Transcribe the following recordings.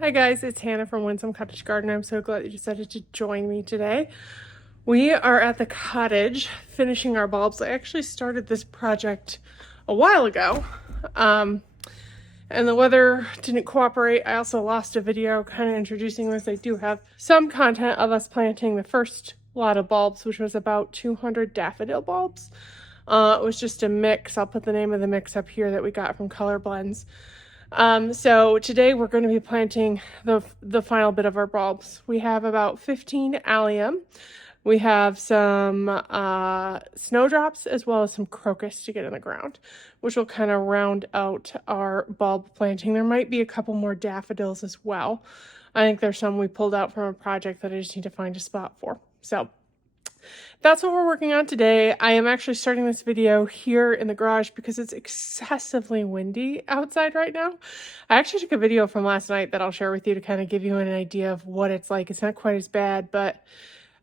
Hi guys, it's Hannah from Winsome Cottage Garden. I'm so glad you decided to join me today. We are at the cottage finishing our bulbs. I actually started this project a while ago, and the weather didn't cooperate. I also lost a video kind of introducing this. I do have some content of us planting the first lot of bulbs, which was about 200 daffodil bulbs. It was just a mix. I'll put the name of the mix up here that we got from Color Blends. So today we're going to be planting the final bit of our bulbs. We have about 15 allium. We have some snowdrops as well as some crocus to get in the ground, which will kind of round out our bulb planting. There might be a couple more daffodils as well. I think there's some we pulled out from a project that I just need to find a spot for. So that's what we're working on today. I am actually starting this video here in the garage because it's excessively windy outside right now. I actually took a video from last night that I'll share with you to kind of give you an idea of what it's like. It's not quite as bad, but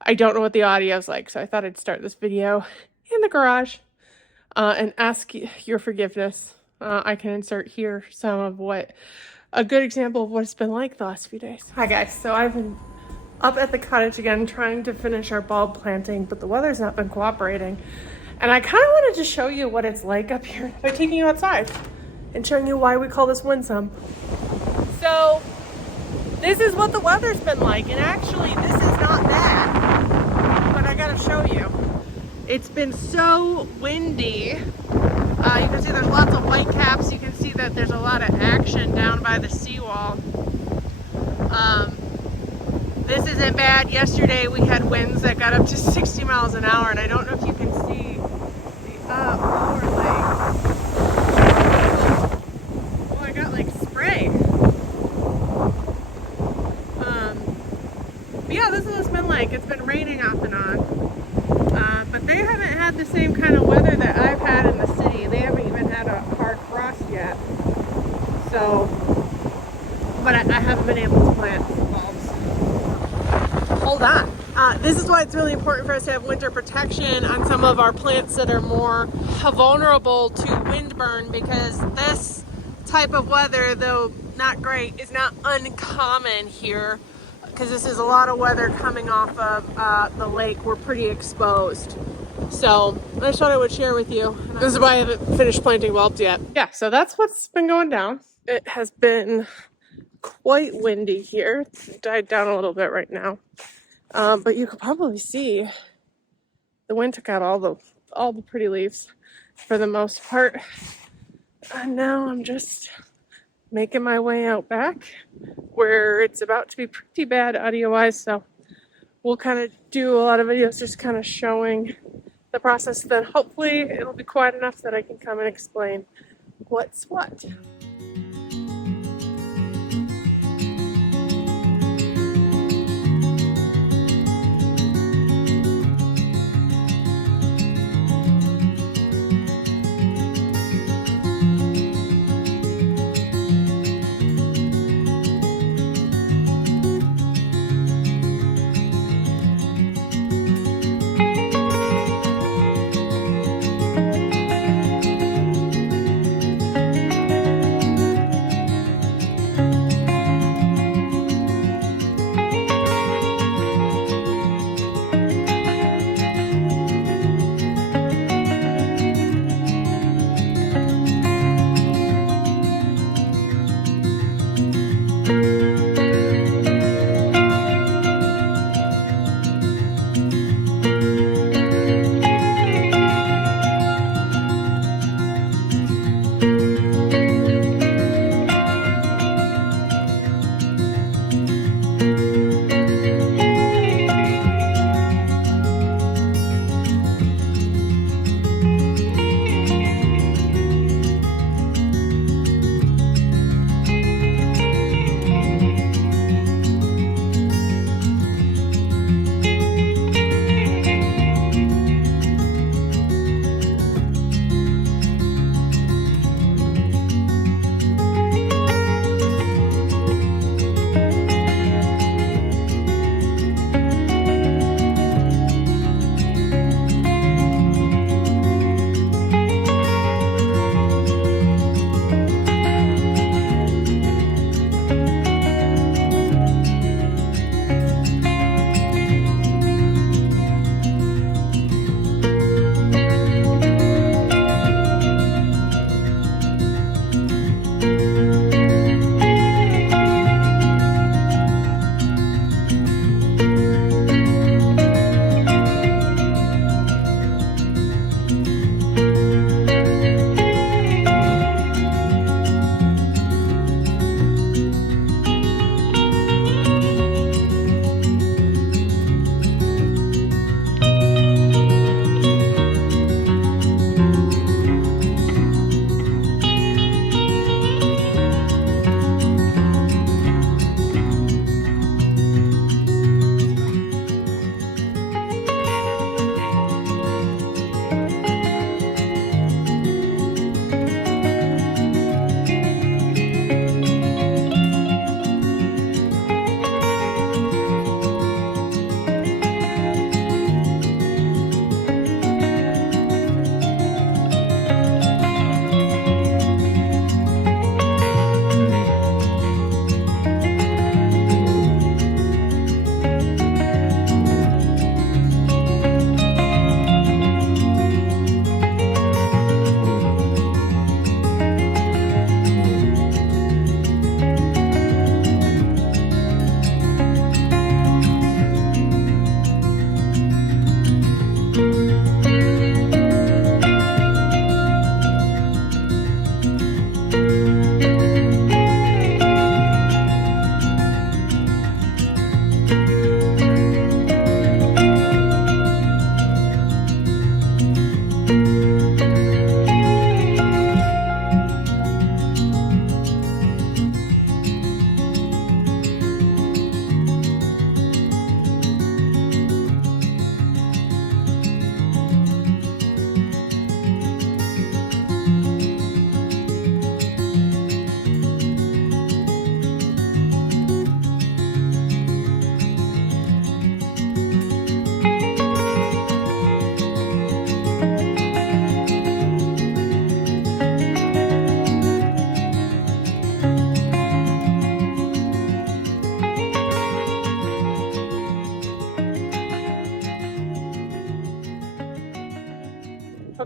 I don't know what the audio is like, so I thought I'd start this video in the garage and ask your forgiveness. I can insert here some of a good example of what it's been like the last few days. Hi guys, so I've been up at the cottage again trying to finish our bulb planting, but the weather's not been cooperating. And I kind of wanted to show you what it's like up here by taking you outside and showing you why we call this winsome. So this is what the weather's been like, and actually this is not bad, but I gotta show you. It's been so windy. You can see there's lots of white caps. You can see that there's a lot of action down by the seawall. This isn't bad. Yesterday we had winds that got up to 60 miles an hour, and I don't know if you can see the overlay. Oh, I got like spray. But yeah, this is what it's been like. It's been raining off and on. But they haven't had the same kind of weather that I've had in the city. They haven't even had a hard frost yet. So, but I haven't been able to plant bulbs. Hold on. This is why it's really important for us to have winter protection on some of our plants that are more vulnerable to windburn, because this type of weather, though not great, is not uncommon here, because this is a lot of weather coming off of the lake. We're pretty exposed. So I just thought I would share with you. This is why I haven't finished planting bulbs yet. Yeah, so that's what's been going down. It has been quite windy here. It's died down a little bit right now. But you could probably see the wind took out all the pretty leaves for the most part. And now I'm just making my way out back where it's about to be pretty bad audio-wise. So we'll kind of do a lot of videos just kind of showing the process. Then hopefully it'll be quiet enough that I can come and explain what's what.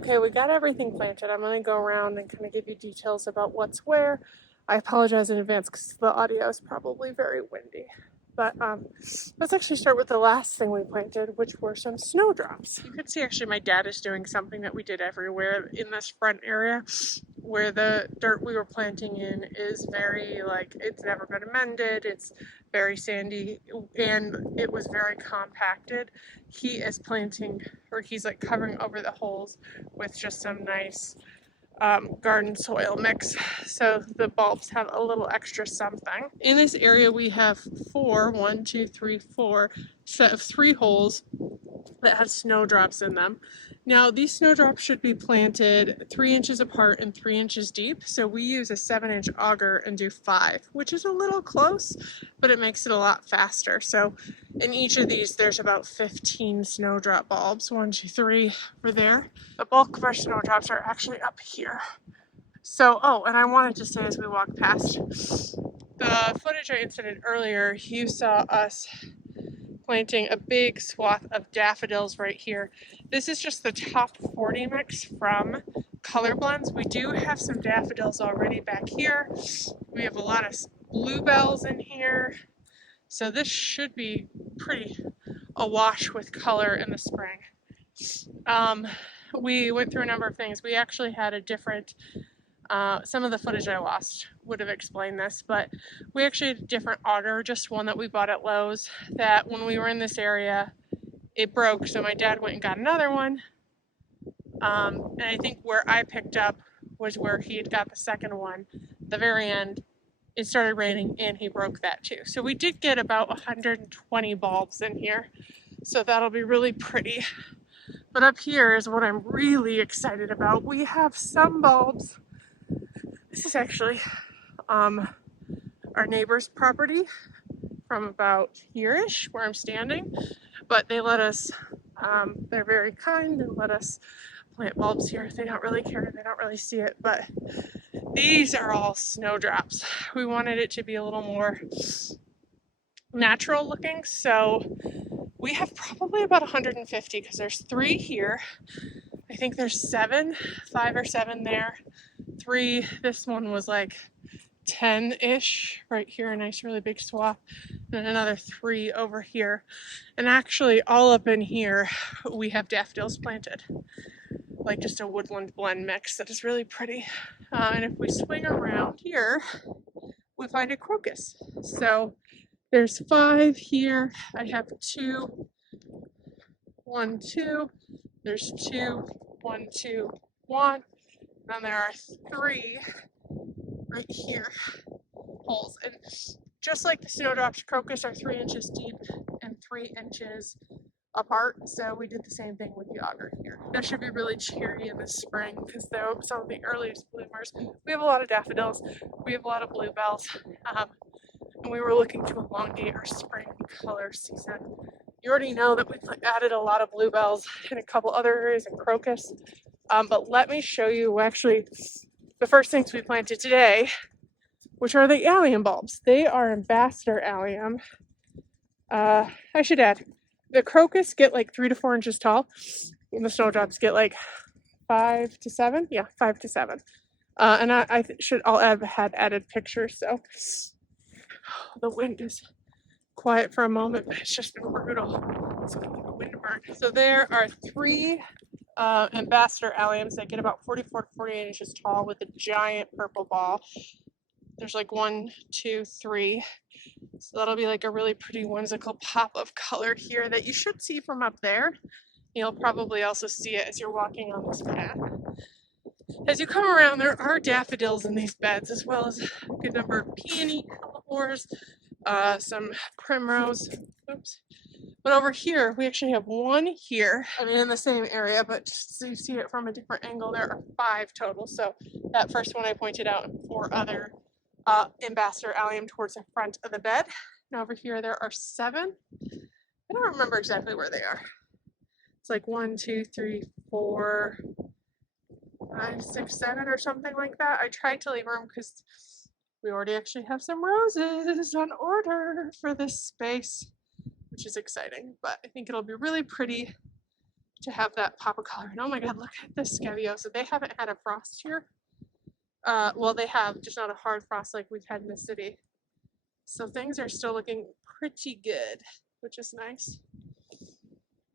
Okay, we got everything planted. I'm going to go around and kind of give you details about what's where. I apologize in advance because the audio is probably very windy. But let's actually start with the last thing we planted, which were some snowdrops. You can see actually my dad is doing something that we did everywhere in this front area where the dirt we were planting in is very, like, it's never been amended, it's very sandy, and it was very compacted. He is planting, or he's like covering over the holes with just some nice garden soil mix, so the bulbs have a little extra something. In this area we have four set of 3 holes that have snowdrops in them. Now these snowdrops should be planted 3 inches apart and 3 inches deep, so we use a 7-inch auger and do 5, which is a little close, but it makes it a lot faster. So in each of these there's about 15 snowdrop bulbs, 1, 2, 3 over there. The bulk of our snowdrops are actually up here. So, oh, and I wanted to say as we walk past, the footage I inserted earlier, you saw us planting a big swath of daffodils right here. This is just the top 40 mix from Color Blends. We do have some daffodils already back here. We have a lot of bluebells in here. So this should be pretty awash with color in the spring. We went through a number of things. We actually had a different, some of the footage I lost would have explained this, but we actually had a different auger, just one that we bought at Lowe's, that when we were in this area, it broke, so my dad went and got another one. And I think where I picked up was where he had got the second one. At the very end, it started raining and he broke that too. So we did get about 120 bulbs in here, so that'll be really pretty. But up here is what I'm really excited about. We have some bulbs. This is actually our neighbor's property from about here-ish where I'm standing, but they let us, they're very kind and let us plant bulbs here. They don't really care, they don't really see it, but these are all snowdrops. We wanted it to be a little more natural looking, so we have probably about 150 because there's 3 here. I think there's 5 or 7 there. 3, this one was like 10-ish right here, a nice really big swath, and another 3 over here. And actually all up in here we have daffodils planted, like just a woodland blend mix that is really pretty. And if we swing around here, we find a crocus. So there's 5 here. I have 2, 1, 2. There's 2, 1, 2, 1. And there are 3 right here, holes. And just like the snowdrops, crocus are 3 inches deep and 3 inches apart. So we did the same thing with the auger here. That should be really cheery in the spring because they're some of the earliest bloomers. We have a lot of daffodils. We have a lot of bluebells. And we were looking to elongate our spring color season. You already know that we've added a lot of bluebells in a couple other areas and crocus. But let me show you actually the first things we planted today, which are the allium bulbs. They are ambassador allium. I should add, the crocus get like 3 to 4 inches tall, and the snowdrops get like 5 to 7. Yeah, 5 to 7. And I'll had added pictures, so the wind is quiet for a moment, but it's just been brutal. So the wind burned. So there are 3 ambassador alliums that get about 44 to 48 inches tall with a giant purple ball. There's like 1, 2, 3. So that'll be like a really pretty whimsical pop of color here that you should see from up there. You'll probably also see it as you're walking on this path. As you come around, there are daffodils in these beds, as well as a good number of peony colors, some primrose. Oops. But over here, we actually have 1 here. I mean, in the same area, but just so you see it from a different angle, there are 5 total. So that first one I pointed out, and 4 other ambassador allium towards the front of the bed. And over here, there are 7. I don't remember exactly where they are. It's like 1, 2, 3, 4, 5, 6, 7 or something like that. I tried to leave room because we already actually have some roses on order for this space, which is exciting, but I think it'll be really pretty to have that pop of color. And oh my god, look at this Scabiosa. They haven't had a frost here. Well, they have, just not a hard frost like we've had in the city. So things are still looking pretty good, which is nice.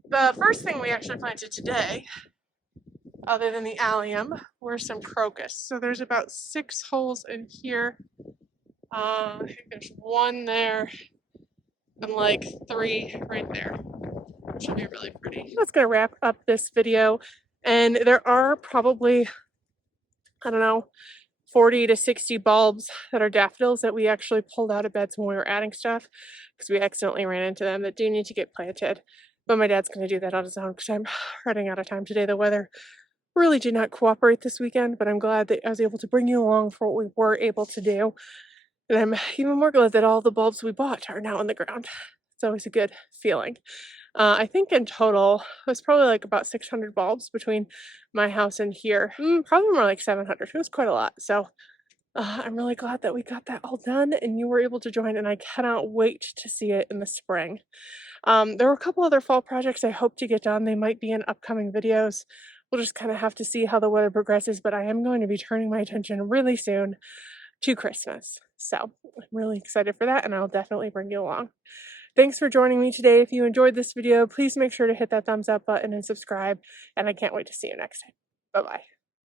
The first thing we actually planted today, other than the allium, were some crocus. So there's about 6 holes in here. I think there's 1 there and like 3 right there, which will be really pretty. That's gonna wrap up this video. And there are probably, I don't know, 40 to 60 bulbs that are daffodils that we actually pulled out of beds when we were adding stuff because we accidentally ran into them that do need to get planted. But my dad's going to do that on his own because I'm running out of time today. The weather really did not cooperate this weekend, but I'm glad that I was able to bring you along for what we were able to do. And I'm even more glad that all the bulbs we bought are now in the ground. It's always a good feeling. I think in total, it was probably like about 600 bulbs between my house and here. Probably more like 700. It was quite a lot. So I'm really glad that we got that all done and you were able to join, and I cannot wait to see it in the spring. There were a couple other fall projects I hope to get done. They might be in upcoming videos. We'll just kind of have to see how the weather progresses, but I am going to be turning my attention really soon to Christmas. So I'm really excited for that, and I'll definitely bring you along. Thanks for joining me today. If you enjoyed this video, please make sure to hit that thumbs up button and subscribe, and I can't wait to see you next time. Bye-bye.